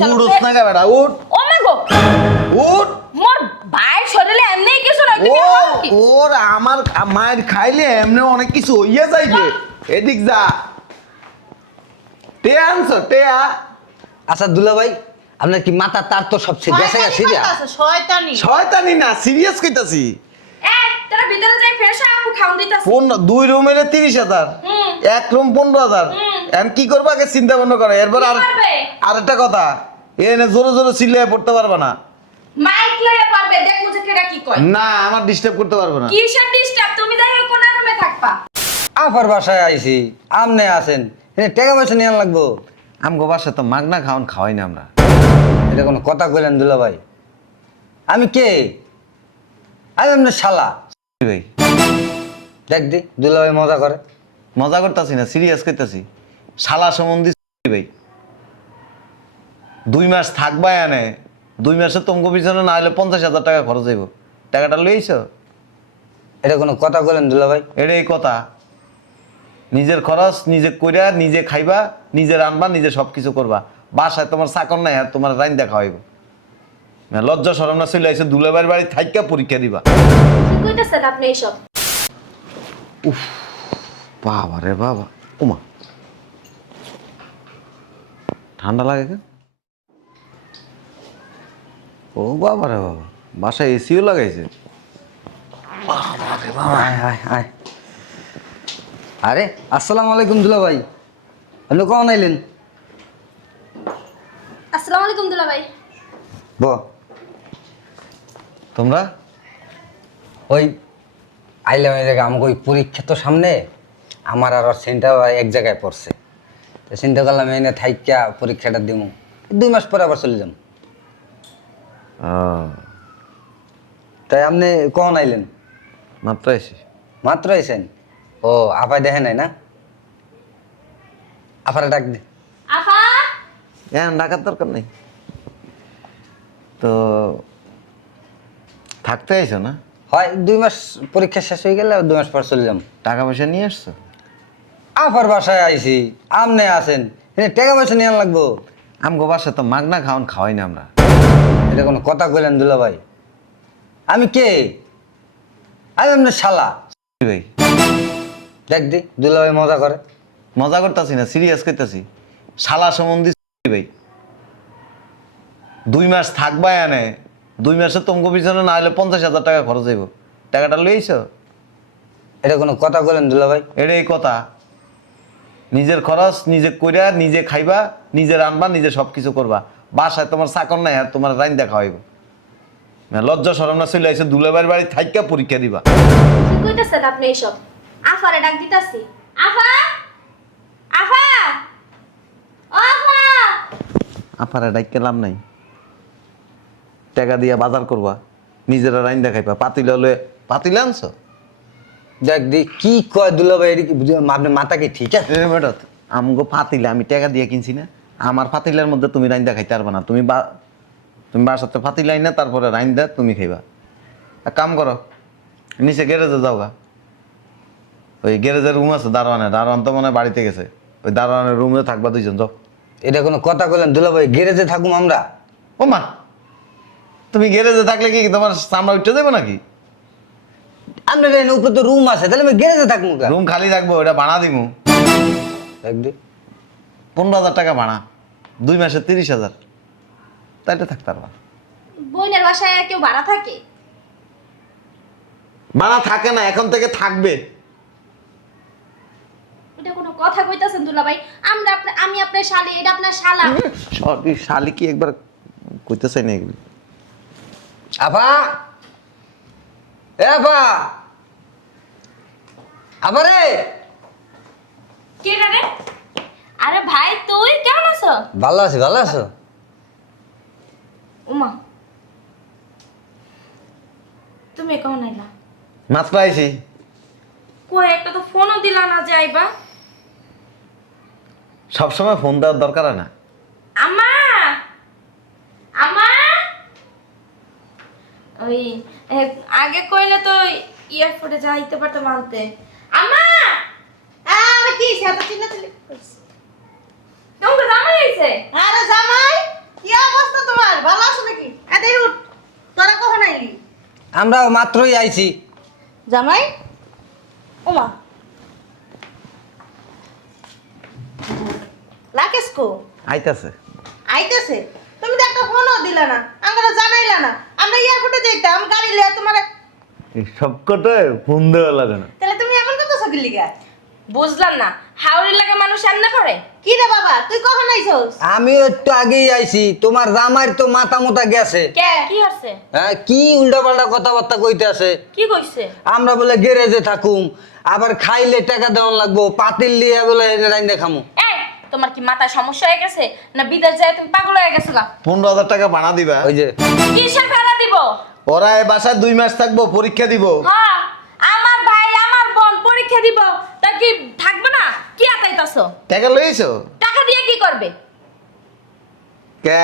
চলো উঠোস না কে বেটা উঠ ও মা গো উঠ মোর ভাই শরীরে এমনি কিছু নাই তুমি ও হাও কি ওর আমার মায়ের খাইলে এমনি অনেক কিছু হইয়া যাইবে এদিক যা টেয়া আনছো টেয়া আচ্ছা দুলা ভাই আপনার কি মাথা তার তো সবচেয়ে গেছে গেছে শয়তানি শয়তানি না সিরিয়াস কইতাছি এই তোরা ভিতরে যাই ফ্রেশ হয়ে আপু খাওন দিতাছি 2 রুমের 30,000 এক রুম 15,000 এখন কি করবা আগে চিন্তা ভাবনা করো এরপর আর কি করবে? আরেকটা কথা এনে জোরে জোরে চিল্লায় পড়তে পারবা না মাইক লয়ে পারবে দেখো যে কেডা কি কয় না আমার ডিস্টার্ব করতে পারবো না কিসের ডিস্টার্ব তুমি যাই কোন রুমে থাকবা আফার বাসায় আইছি আমনে আছেন এনে টাকা পয়সা নিয়ে লাগবো আমগো বাসা তো মাগনা খাওয়াই না আমরা এটা কোনো কথা কইলেন দুলা ভাই আমি কে আমি আপনার শালা ভাই দেখ দি দুলা ভাই মজা করে মজা করতেছি না সিরিয়াস করতেছি শালা সম্বন্ধী ভাই 2 মাস থাকবা এনে 2 মাসে তোমাকে পিছনে না হলে 50,000 টাকা খরচ হইব টাকাটা লইছো এটা কোনো কথা কইলেন দুলা ভাই এটাই কথা নিজের খরচ নিজে কইরা নিজে খাইবা নিজে রান্না নিজে সবকিছু করবা বাসায় তোমার চাকর নাই আর তোমার রাইন্দা খাওয়াইব লজ্জা শরম না চলে আইছে দুলাভাইয়ের বাড়ি থাইকা পরীক্ষা দিবা কি কইতাছেন আপনি এইসব বাবা রে বাবা ওমা ঠান্ডা লাগে কেন ও বাবা রে বাবা বাসায় এসিও লাগাইছে আয় আয় আয় আরে আসসালামু আলাইকুম দুলা ভাই আপনি কখন আইলেন আসসালামু আলাইকুম দুলা ভাই ব তোমরা ওই আইলাম এই জায়গায় আমাকে ওই পরীক্ষা তো সামনে আমার আর সেন্টার এক জায়গায় পড়ছে তো চিন্তা করলাম এনে থাইকা পরীক্ষাটা দিব 2 মাস পরে আবার চলে যাম তাই আপনি কখন আইলেন মাত্র এসে মাত্র আইছেন ও আপাই দেখে নাই না আপারে ডাক দে আফা এখন ডাকার দরকার নেই তো থাকতে আইছো না হয় 2 মাস পরীক্ষা শেষ হয়ে গেলে 2 মাস পর চলে যাম টাকা পয়সা নিয়ে আসছো আপার বাসায় আইছি আপনি আছেন এনে টাকা পয়সা নিয়ে লাগবো আমগো বাসা তো মাগনা খাওয়াই না আমরা এটা কোনো কথা কইলেন দুলা ভাই আমি কে আমি আপনার শালা ভাই দেখ দি দুলা ভাই মজা করে মজা করতেছি না সিরিয়াস করতেছি শালা সম্বন্ধী ভাই 2 মাস থাকবা এনে 2 মাসে তোমাকে পিছনে না হলে 50,000 টাকা খরচ হইব টাকাটা লইছো এটা কোনো কথা কইলেন দুলা ভাই এটাই কথা নিজের খরচ নিজে কইরা নিজে খাইবা নিজে রান্না নিজে সবকিছু করবা বাসায় তোমার চাকর নাই আর তোমার রাইন্দা খাওয়াইব লজ্জা শরম না চলে আইছে দুলাভাইয়ের বাড়ি থাইকা পরীক্ষা দিবা কি কইতাছেন আপনি এইসব আফারে ডাক দিতাছি আফা আফা ও আফা আপারে ডাইকে লাভ নাই টাকা দিয়া বাজার করবা নিজেরা রাইন্দা খাইবা পাতিলে আনছো দেখ দি কি কয় দুলা ভাই আপনার মাথা কি ঠিক আছে বেটা আমগো পাতিলে আমি টাকা দিয়ে কিনছি না আমার পাতিলের মধ্যে তুমি রাইন্দা খাইতে পারবা না তুমি বাসাতে পাতিলাই না তারপরে রাইন্দা তুমি খাইবা এক কাম করো নিচে গ্যারেজে যাও গা ওই গ্যারেজের রুম আছে দারোয়ান তো মনে হয় বাড়িতে গেছে ওই দারোয়ানের রুমে থাকবা 2 জন যাও এটা কোনো কথা কইলেন দুলা ভাই গ্যারেজে থাকুম আমরা ও মা তুমি গ্যারেজে থাকলে কি তোমার চামড়া উঠে যাবে নাকি আপনার এখানে উপরে তো রুম আছে তাহলে আমি গ্যারেজে থাকবো রুম খালি থাকবো ওটা ভাড়া দিমু দেখ দি 15,000 টাকা ভাড়া 2 মাসে 30,000 তাইটা থাকতে পারবা বোনের বাসায় কেউ ভাড়া থাকে ভাড়া থাকে না এখন থেকে থাকবে এটা কোনো কথা কইতাছেন দুলা ভাই আমি আপনার শালি এটা আপনার শালা সরি শালি কি একবার কইতে চাই না এগুলি আপা এ আপা আবারে কে রে আরে ভাই তুই কেমন আছো ভালো আছো উমা তুমি কখন আইলা মাত্র আইছি কই একটা তো ফোনও দিলা না যে আইবা সবসময় ফোন দেওয়ার দরকার হয় না আমা আমা ওই আগে কইলে তো এয়ারপোর্টে যাইতে পারতাম আনতে আমা আরে কি সাথে চিল্লাচিল্লি করছিস? তোমাকে জামাই আইছে আরে জামাই আমরা মাত্রই আইছি। জামাই ওমা রাকেশ কো আইতাছে। আইতেছে? তুমি তো একটা ফোনও দিলা না, আমরা জানাইলা না। আমরা এয়ারপোর্টে যাইতাম গাড়ি লিয়ে তোমার। এই সব কটায় ফোন দেওয়া লাগে না। তাহলে তুমি এমন কথা সব লিগা? বুঝলাম না, হাওড়ির লাগে মানুষ এমনি করে? কি রে বাবা, তুই কখন আইছস? আমিও একটু আগেই আইছি। তোমার জামাইর তো মাথা মোটা গেছে। কে কি হচ্ছে? হ্যাঁ, কি উল্টাপাল্টা কথাবার্তা কইতে আছে। কি কইছে? আমরা বলে গ্যারেজে থাকুম, আবার খাইলে টাকা দেওয়ান লাগবো, পাতিল লিয়ে বলে রাইন্দা খামু। এই তোমার কি মাথায় সমস্যা হয়ে গেছে না বিদেশ যায় তুমি পাগল হয়ে গেছো গা? 15,000 টাকা ভাড়া দিবা। ওই যে কিসের ভাড়া দিব? ওরা এই বাসায় 2 মাস থাকবো, পরীক্ষা দিব। হ্যাঁ, আমার ভাই আমার বোন পরীক্ষা দিব, তা কি থাকবে না? কি আতাইতাছো? টাকা লইছো? টাকা দিয়ে কি করবে? কে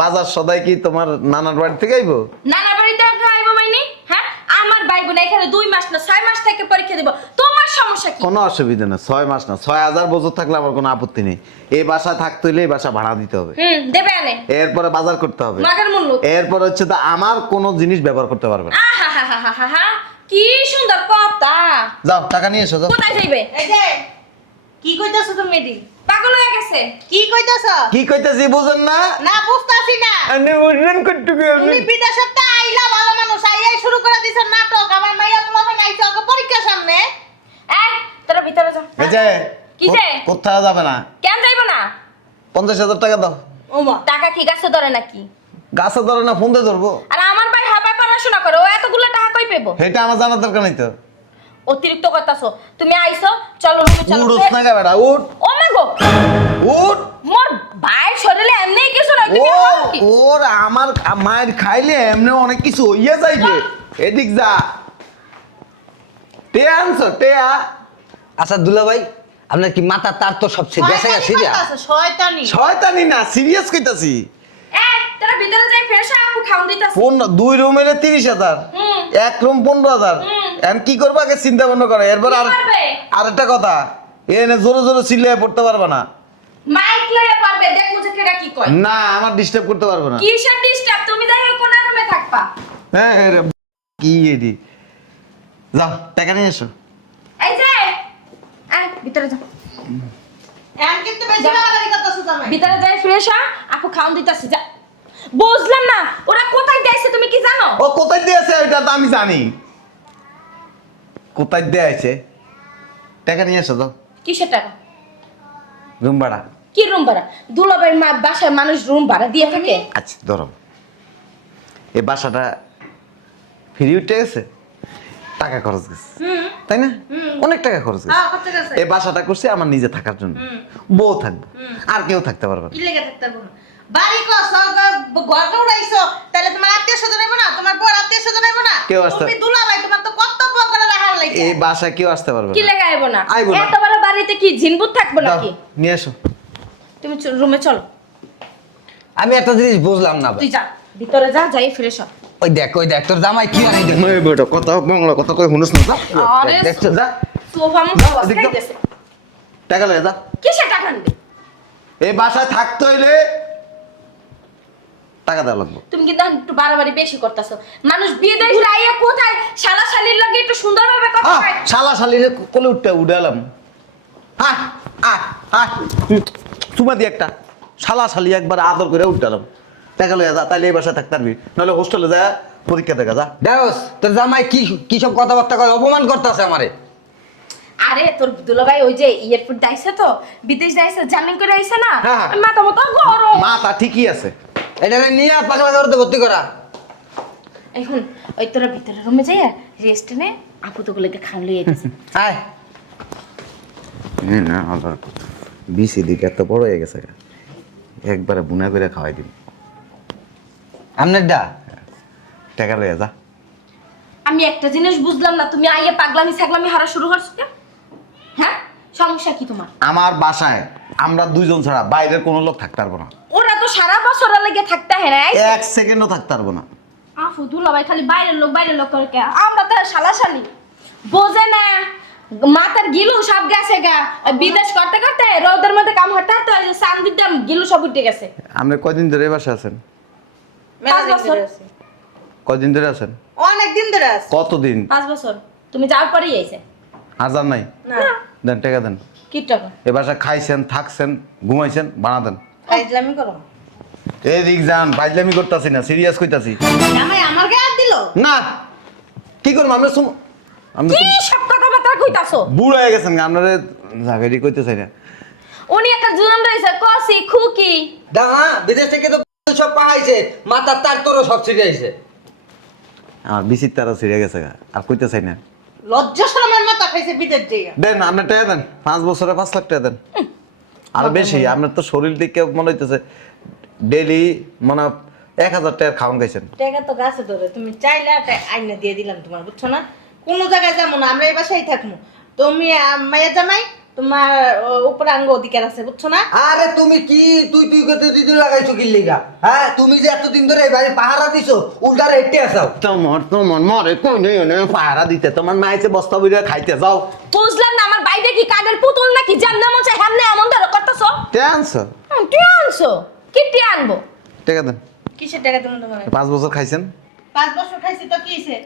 বাজার সদাই কি তোমার নানার বাড়ি থেকে আইবো? নানা বাড়িতে খাইবো মাইনি? হ্যাঁ, আমার ভাই বোন এখানে 2 মাস না 6 মাস থেকে পরীক্ষা দিব, তোমার সমস্যা কি? কোনো অসুবিধা না, 6 মাস না 6,000 বছর থাকলে আমার কোনো আপত্তি নেই। এই বাসায় থাকতে হইলে এই বাসা ভাড়া দিতে হবে, দেবে আনে এরপরে বাজার করতে হবে, মাগের মূল্য। এরপর হচ্ছে তো আমার কোনো জিনিস ব্যবহার করতে পারবে না। আহা, কি সুন্দর কথা। যাও টাকা নিয়ে এসো যাও। কোথায় যাইবে? এই যে কি কইতাছ তুমি এডি? পাগল হয়ে গেছে? কি কইতাছ? কি কইতাছি বুঝেন না? না বুঝতাছি না। আপনি বুঝবেন কতটুকু? তুমি বিদেশে আইলা ভালো মানুষ, আইয়াই শুরু করে দিছ নাটক। আমার মাইয়া পোলাপান আইছে ওকে পরীক্ষা সামনে। এই তোরা ভিতরে যা। এই যে কিসে? কোথাও যাবে না। কেন যাইবো না? 50,000 টাকা দাও। ওমা টাকা কি গাছে ধরে নাকি? গাছে ধরে না, ফোন দিয়ে ধরবো। আর আমার ভাই হাবায় পড়াশোনা করে, ও এতগুলো টাকা কই পেবো? এটা আমার জানার দরকার নাই তো। অতিরিক্ত করতাছো। তুমি আইছো, চলো রুমে চলো। উঠ না বেটা, উঠ ও মা গো, উঠ। মোর ভাইয়ের শরীরে এমনি কিছু নাই, তুমি ও আমার কি? ওর আমার মায়ের খাইলে এমনি অনেক কিছু হইয়া যাইবে। এদিক যা, টেয়া আনছো টেয়া। আচ্ছা দুলা ভাই, আপনার কি মাথা তার তো সবচেয়ে গেছে গেছে যা? শয়তানি। শয়তানি না, সিরিয়াস কইতাছি। এই তোরা ভিতরে যাই ফ্রেশ হয়ে আপু খাওন দিতাছি। 2 রুমের 30,000, এক রুম 15,000। এখন কি করবা আগে চিন্তা ভাবনা করে, এরপর কি আর করবে? আরেকটা কথা, এনে জোরে জোরে চিল্লায় পড়তে পারবে না। মাইক লইয়া পারবে, দেখো যে কেডা কি কয়। না আমার ডিস্টার্ব করতে পারবে না। কিসের ডিস্টার্ব? তুমি যাই কোন রুমে থাকবা। হ্যাঁ হ্যাঁ রে, কি এডি। যাও টাকা নিয়ে এসো। এই যে ভিতরে যাও। এখন কিন্তু বেশি বাড়াবাড়ি করতাছ জামাই। ভিতরে যাই ফ্রেশ হ, আপু খাওন দিতাছি যা। বুঝলাম না ওরা কোথায় দিয়েছে তুমি কি জানো? ও কোথায় দিয়েছে ওইটা তো আমি জানি। কোথায় দিয়েছে? টাকা নিয়ে এসো যাও। কিসের টাকা? রুম ভাড়া। কি রুম ভাড়া? দুলাবের মা বাসায় মানুষ রুম ভাড়া দিয়ে থাকে? আচ্ছা ধরো, এই বাসাটা ফ্রি উঠে গেছে, টাকা খরচ গেছে, তাই না? অনেক টাকা খরচ গেছে। হ্যাঁ করতে গেছে। এই বাসাটা করছি আমার নিজে থাকার জন্য, বউ থাকবে, আর কেউ থাকতে পারবে না। কি লেগে থাকতে পারবো না? বাড়ি কস ঘর উড়াইছো, তাহলে তোমার আত্মীয় স্বজন আইবো না? তোমার বড় আত্মীয় স্বজন আইবো না? কেউ আসতে- তুমি দুলাভাই, তোমার তো কর্তব্য করে রাখার লাগে। এই বাসায় কেউ আসতে পারবে কি না। লেগে আইবো না? আইবো না। এত বড় বাড়িতে কি ঝিনবুত থাকবো দাও, নাকি? নিয়ে এসো। তুমি রুমে চলো। আমি একটা জিনিস বুঝলাম না ভাই। তুই যা ভিতরে যা, যাই ফ্রেশ হ। ওই দেখ তোর জামাই কি আনি দেখ। এই বেটা কথা বাংলা কথা কই শুনিস না? আরে দেখছো যা, সোফা মু যাও, বস এদিকে যাও। খাইতেছে। টাকা লয়ে যা। কিসের টাকা নিবে? এই বাসায় থাকতে হইলে টাকা দেওয়া লাগবে। তুমি কিন্তু এখন একটু বাড়াবাড়ি বেশি করতেছো। মানুষ বিদেশ যাইয়া কোথায় শালা শালির লাগে একটু সুন্দরভাবে কথা কয়। শালা শালিরে কোলে উঠালাম। হ্যাঁ চুমা দিয়ে একটা শালা শালি একবার আদর করে উঠালাম। টাকা লয়ে যা, তাইলে এই বাসায় থাকতে পারবি, নাহলে হোস্টেলে যা পরীক্ষা দেখা যা। দেওস তোর জামাই কি সব কথাবার্তা কয়, অপমান করতেছে আমারে। আরে তোর দুলাভাই ওই যে এয়ারপোর্ট যাইছে তো, বিদেশ যাইছে, জার্নি করে আইছে না, হ্যাঁ। মাথা মতো গরম। মাথা ঠিকই আছে। এটা নিয়ে পাগলা করতে ভর্তি করা। এখন ওই তোরা ভিতরে রুমে যাইয়া রেস্ট নে, আপু তো গুলোকে খান লইয়া দিছে। আয় না আবার বিসি দিকে এত বড় হয়ে গেছে, একবারে বুনা করে খাওয়াই দিন। আপনার ডা টাকা লয়ে যা। আমি একটা জিনিস বুঝলাম না, তুমি আইয়া পাগলামি ছাগলামি হারা শুরু করছো কেন? হ্যাঁ, সমস্যা কি তোমার? আমার বাসায় আমরা 2 জন ছাড়া বাইরের কোনো লোক থাকতে পারবো না, ওরা তো সারা বছর লাগে থাকতে হয় না। 1 সেকেন্ডও থাকতে পারবো না। আফু দুলাভাই খালি বাইরের লোক করে কে? আমরা তো শালা শালি বোঝে না, মাথার গিলু সব গেছে গা। ওই বিদেশ করতে করতে রোদের মধ্যে কাম হতে হতে সান দিতাম, গিলু সব উঠে গেছে। আপনি কয়দিন ধরে এই বাসায় আছেন? মেলা 5 বছর। দিন ধরে আছে। কয়দিন ধরে আছেন? অনেক দিন ধরে আছে। কতদিন? 5 বছর তুমি যাওয়ার পরেই আইছে। হাজার নাই? না দেন টাকা দেন। কি টাকা? এ বাসায় খাইছেন, থাকছেন, ঘুমাইছেন, বানা দেন। ফাইজলামি করো। এই দিক যান, ফাইজলামি করতেছি না, সিরিয়াস কইতাছি। জামাই আমার গায়ে হাত দিল। না কি করবো আমরা আমি কি সব কথাবার্তা কইতাছো? বুড়ো হয়ে গেছেন আপনারা জায়গাটি কইতে চাই না। উনি একটা জুনাম রইছে কসি খুকি। দাঁড়া, বিদেশ থেকে তো সব পাইছে, মাথার তার তোরও সব ছিঁড়ে আইছে। আমার বিচির তারা ছিঁড়ে গেছে গা, আর কইতে চাই না। লজ্জা শরমের মাথা খাইছে বিদেশ দিয়ে। দেন আপনার টাকা দেন, 5 বছরে 5 লাখ টাকা দেন। আর বেশি আপনার তো শরীর দিকে মনে হইতেছে ডেইলি মানে 1000 টাকার খাওয়ান খাইছেন। টাকা তো গাছে ধরে, তুমি চাইলে আইনা দিয়ে দিলাম তোমার, বুঝছো না? কোনো জায়গায় যাবো না, আমরা এই বাসায় থাকবো। তুমি মায়ের জামাই, তোমার উপরাঙ্গ অধিকার আছে, বুঝছো না? আরে তুমি কি তুই করতে তুই লাগাইছো কি লিগা? হ্যাঁ, তুমি যে এতদিন ধরে এই বাড়ি পাহারা দিছো, উল্টা রেটে আসাও। তোমার মরে কই নেই পাহারা দিতে, তোমার মাইছে বস্তা বইরা খাইতে যাও। বুঝলাম না আমার বাইরে কি কাঠের পুতুল নাকি জান্নাম চাই হামনে এমন ধরে করতেছো? টেনছো কি আনছো? কি টি আনবো? টাকা দেন। কিসের টাকা তুমি তোমার? 5 বছর খাইছেন। 5 বছর খাইছি তো কি হইছে?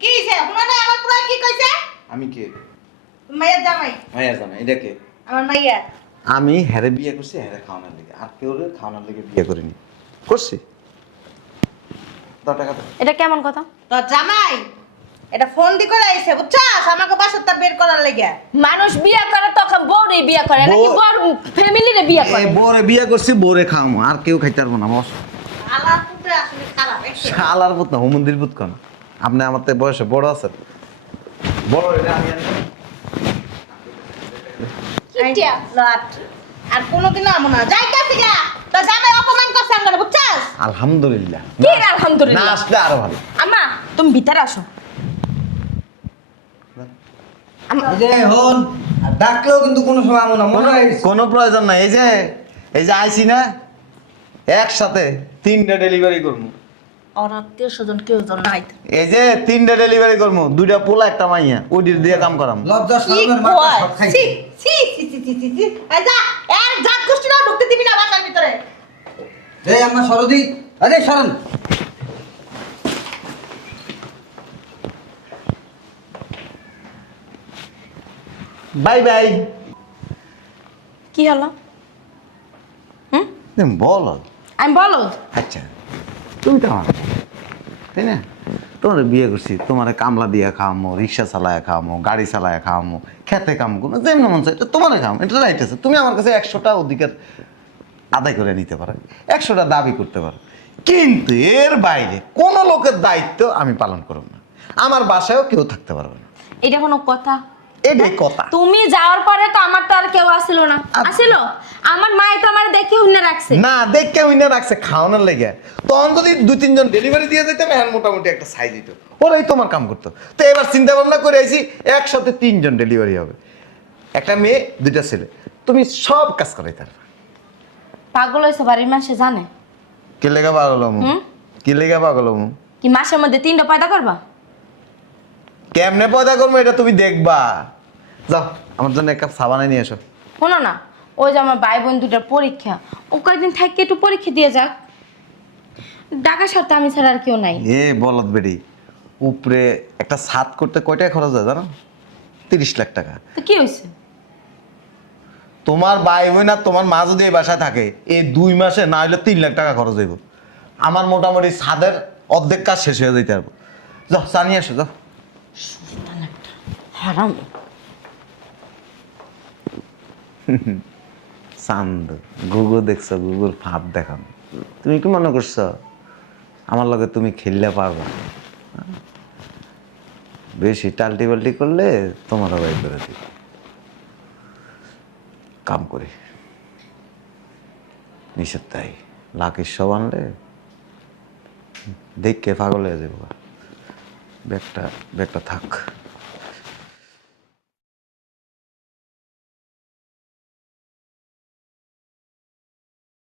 কি হইছে? শুনো না আমার পুরা কি কইছে? আমি কে? মায়ের জামাই, মাইয়া জানা এটা কে? আমার মাইয়া। আমি হ্যারে বিয়ে করছি, হ্যারে খাওয়ানোর লেগে, আর কেউ খাওয়ানোর লেগে বিয়ে করিনি। করছি টাকা দেন। এটা কেমন কথা? তো জামাই এটা ফোন দি করে আইছে, বুঝছাস? আমাকে বাসাটা বের করার লাগা। মানুষ বিয়ে করে তখন বউরে বিয়ে করে নাকি বউ- বউর ফ্যামিলিরে বিয়ে করে? এই বোরে বিয়ে করছি, বোরে খাওয়াবো, আর কেউ খাইতে পারবো না। বস আলা পুত্র আসলে খারাপ একটু। শালার পুত না, হুমন্দির পুত কোন? আপনি আমার থেকে বয়সে বড় আছেন। বড় এটা আমি আনি। কিটিয়া লট আর কোনোদিনও আমো না, যাইতাছি গা। তো জামাই অপমান করছে আমরা, বুঝছাস? আলহামদুলিল্লাহ। কি না আলহামদুলিল্লাহ? আসলে আরো ভালো। আম্মা তুমি ভিতরে আসো। এই যে হন, আর ডাকলেও কিন্তু কোনো সময় আমো না, মনে হয়। কোনো প্রয়োজন নাই। এই যে আইছি না, একসাথে 3টা ডেলিভারি করবো। আর আত্মীয় স্বজন কেউ জন নাই। এই যে 3টা ডেলিভারি করবো, 2টা পোলা একটা মাইয়া, ওইটির দিয়ে কাম করাম। লজ্জা কি শরমের মাথা কয়? সব খাইছে। সি সি সি সি সি সি। এই যা, এক জাত গোষ্ঠীরা ঢুকতে দিবি না বাসার ভিতরে। এই আমার সরদি, আরে সরন। Bye bye. কি হলো? বলো। আমি বলো আচ্ছা তুমি তো আমার, তাই না? তোমার বিয়ে করছি, তোমার কামলা দিয়ে খাওয়ামো, রিক্সা চালায় খাওয়ামো, গাড়ি চালায় খাওয়ামো, খেতে কাম করবো, যেমন মন চাই তোমার খাম, এটা রাইট আছে। তুমি আমার কাছে 100টা অধিকার আদায় করে নিতে পারো, 100টা দাবি করতে পারো, কিন্তু এর বাইরে কোনো লোকের দায়িত্ব আমি পালন করব না। আমার বাসায়ও কেউ থাকতে পারবে না। এটা কোনো কথা? এটাই কথা। তুমি যাওয়ার পরে তো আমার তো আর কেউ আসিল না। আসিল? আমার মাই তো আমার দেখে হুন্না রাখছে। না দেখে উইনা রাখছে খাওয়ানোর লেগে। তখন যদি 2-3 জন ডেলিভারি দিয়ে দিতাম, এখন মোটামুটি একটা সাইজ দিত, ওরাই তোমার কাম করতো। তো এবার চিন্তা ভাবনা করে আইছি, একসাথে 3 জন ডেলিভারি হবে, একটা মেয়ে 2টা ছেলে, তুমি সব কাজ করাইতে পারবে। পাগল হয়েছে বাড়ির মানুষে জানে? কি লেগে পাগল হমু? কি লেগে পাগল হমু? কি মাসের মধ্যে 3টা পয়দা করবা? কেমনে পয়দা করবো এটা তুমি দেখবা। যাও আমার জন্য 1 কাপ চা বানাই নিয়ে এসো। শোনো না, ওই যে আমার ভাই বোন দুটার পরীক্ষা, ও কয়েকদিন থাকি একটু পরীক্ষা দিয়ে যাক। ঢাকা সাথে আমি ছাড়া আর কেউ নাই। এ বলদ বেড়ি, উপরে একটা ছাদ করতে কয় টাকা খরচ হয় জানো? 30 লাখ টাকা। তো কি হয়েছে? তোমার ভাই বোন আর তোমার মা যদি এই বাসায় থাকে, এই 2 মাসে না হলে 3 লাখ টাকা খরচ হইব। আমার মোটামুটি ছাদের অর্ধেক কাজ শেষ হয়ে যেতে পারবো। যাও চা নিয়ে এসো, যাও। হারাম। চান্দ গুগু দেখছো, গুগুর ফাঁদ দেখান। তুমি কি মনে করছো আমার লগে তুমি খেললে পারবা? বেশি টাল্টি বাল্টি করলে তোমারও বাই করে দিই। কাম করি নিষেধ তাই লাকের সব আনলে দেখকে পাগল হয়ে যাবো। ব্যাগটা থাক।